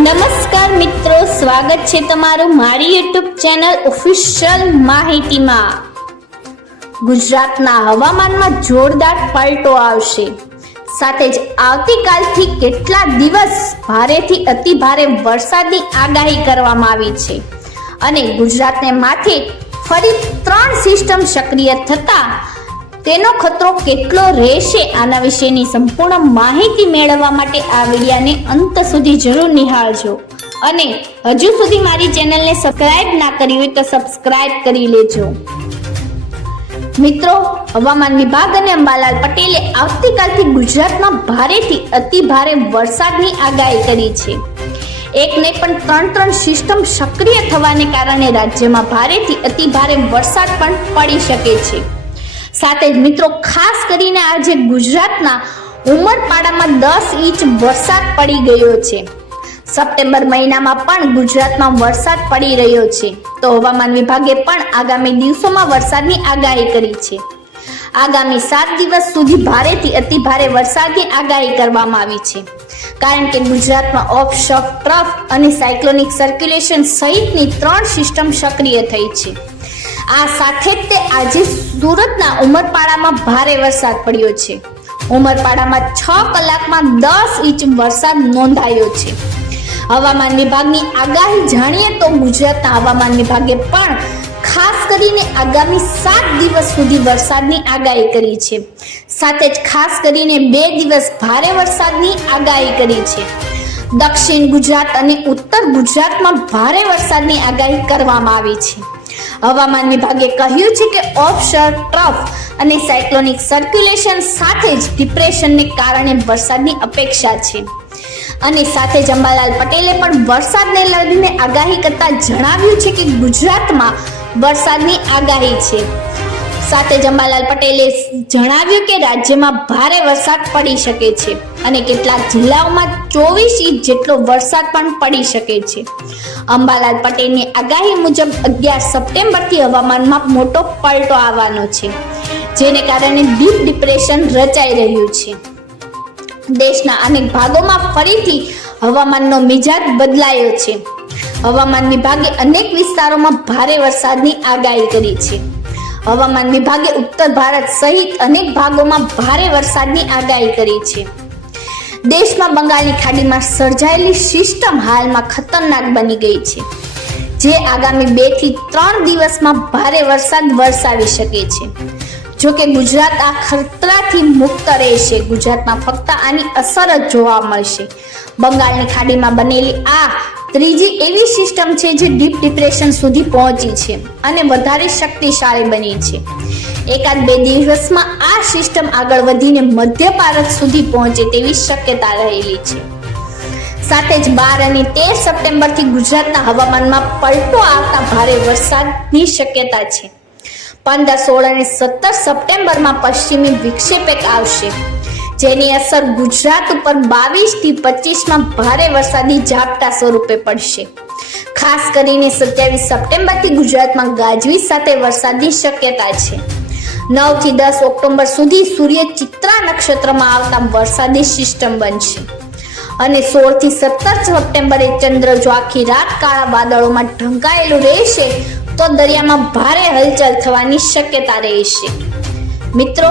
નમસ્કાર મિત્રો, સ્વાગત છે તમારું મારી યુટ્યુબ ચેનલ ઓફિશિયલ માહિતીમાં. ગુજરાતના હવામાનમાં જોરદાર પલટો આવશે. સાથે જ આવતીકાલથી કેટલા દિવસ ભારેથી અતિ ભારે વરસાદની આગાહી કરવામાં આવી છે અને ગુજરાતને માથે ફરી ત્રણ સિસ્ટમ સક્રિય થતા તેનો ખતરો કેટલો રહેશે આના વિશેની સંપૂર્ણ માહિતી મેળવવા માટે આ વિડીયાને અંત સુધી જરૂર નિહાળજો. અને હજુ સુધી મારી ચેનલને સબસ્ક્રાઇબ ના કરી હોય તો સબસ્ક્રાઇબ કરી લેજો. મિત્રો, હવામાન વિભાગ અને અંબાલાલ પટેલે આવતીકાલથી ગુજરાતમાં ભારેથી અતિ ભારે વરસાદની આગાહી કરી છે. એક નહીં પણ ત્રણ ત્રણ સિસ્ટમ સક્રિય થવાને કારણે રાજ્યમાં ભારેથી અતિ ભારે વરસાદ પણ પડી શકે છે. સાથે જ મિત્રો, ખાસ કરીને આજે ગુજરાતના ઉમરપાડામાં દસ ઇંચ વરસાદ પડી ગયો છે. સપ્ટેમ્બર મહિનામાં પણ ગુજરાતમાં વરસાદ પડી રહ્યો છે. તો હવામાન વિભાગે પણ આગામી દિવસોમાં વરસાદની આગાહી કરી છે. આગામી સાત દિવસ સુધી ભારેથી અતિ ભારે વરસાદની આગાહી કરવામાં આવી છે. કારણ કે ગુજરાતમાં ઓફ, શોક, ટ્રફ અને સાયક્લોનિક સર્ક્યુલેશન સહિતની ત્રણ સિસ્ટમ સક્રિય થઈ છે. આ સાથે જ તે આજે સુરતના ઉમરપાડામાં ભારે વરસાદ પડ્યો છે. ઉમરપાડામાં છ કલાકમાં દસ ઇંચ વરસાદ નોંધાયો છે. હવામાન વિભાગની આગાહી જાણીએ તો ગુજરાતના હવામાન વિભાગે પણ ખાસ કરીને આગામી સાત દિવસ સુધી વરસાદની આગાહી કરી છે. સાથે જ ખાસ કરીને બે દિવસ ભારે વરસાદની આગાહી કરી છે. દક્ષિણ ગુજરાત અને ઉત્તર ગુજરાતમાં ભારે વરસાદની આગાહી કરવામાં આવી છે. હવામાન વિભાગે કહ્યું છે કે ઓફશોર ટ્રફ અને સાયક્લોનિક સર્ક્યુલેશન સાથે જ ડિપ્રેશનને કારણે વરસાદની અપેક્ષા છે. અને સાથે જ પટેલે પણ વરસાદને લઈને આગાહી કરતા જણાવ્યું છે કે ગુજરાતમાં વરસાદની આગાહી છે. સાથે જંબાલાલ પટેલે જણાવ્યું કે રાજ્યમાં ભારે વરસાદ પડી શકે છે અને કેટલાક જિલ્લાઓમાં ચોવીસ ઇંચ જેટલો વરસાદ પણ પડી શકે છે. અંબાલાલ પટેલની આગાહી મુજબ અગિયાર સપ્ટેમ્બરથી હવામાનમાં મોટો પલટો આવવાનો છે, જેને કારણે ડીપ ડિપ્રેશન રચાઈ રહ્યું છે. દેશના અનેક ભાગોમાં ફરીથી હવામાનનો મિજાજ બદલાયો છે. હવામાન વિભાગે અનેક વિસ્તારોમાં ભારે વરસાદની આગાહી કરી છે. હવામાન વિભાગે ઉત્તર ભારત સહિત અનેક ભાગોમાં ભારે વરસાદની આગાહી કરી છે. દેશમાં બંગાળની ખાડીમાં સર્જાયેલી સિસ્ટમ હાલમાં ખતરનાક બની ગઈ છે, જે આગામી બેથી ત્રણ દિવસમાં ભારે વરસાદ વરસાવી શકે છે. જોકે ગુજરાત આ ખતરાથી મુક્ત રહેશે. ગુજરાતમાં ફક્ત આની અસર જ જોવા મળશે. બંગાળની ખાડીમાં બનેલી આ ત્રીજી એવી સિસ્ટમ છે જે ડીપ ડિપ્રેશન સુધી પહોંચી છે અને વધારે શક્તિશાળી બની છે. એકાદ બે દિવસમાં આ સિસ્ટમ આગળ વધીને મધ્ય ભારત સુધી પહોંચે તેવી શક્યતા રહેલી છે. સાથે જ બાર અને તેર સપ્ટેમ્બરથી ગુજરાતના હવામાનમાં પલટો આવતા ભારે વરસાદની શક્યતા છે. પંદર, સોળ અને સત્તર સપ્ટેમ્બરમાં પશ્ચિમી વિક્ષેપ આવશે. જેની અસર ગુજરાત ઉપર બાવીસથી પચીસમાં ભારે વરસાદી ઝાપટા સ્વરૂપે પડશે. ખાસ કરીને સત્યાવીસ સપ્ટેમ્બરથી ગુજરાતમાં ગાજવીજ સાથે વરસાદની શક્યતા છે. નવથી દસ ઓક્ટોબર સુધી સૂર્ય ચિત્રા નક્ષત્રમાં આવતા વરસાદી સિસ્ટમ બનશે. અને સોળથી સત્તર સપ્ટેમ્બરે ચંદ્ર જો આખી રાત કાળા વાદળોમાં ઢંકાયેલું રહેશે, તો દરિયામાં ભારે હલચલ થવાની શક્યતા રહેશે. મિત્રો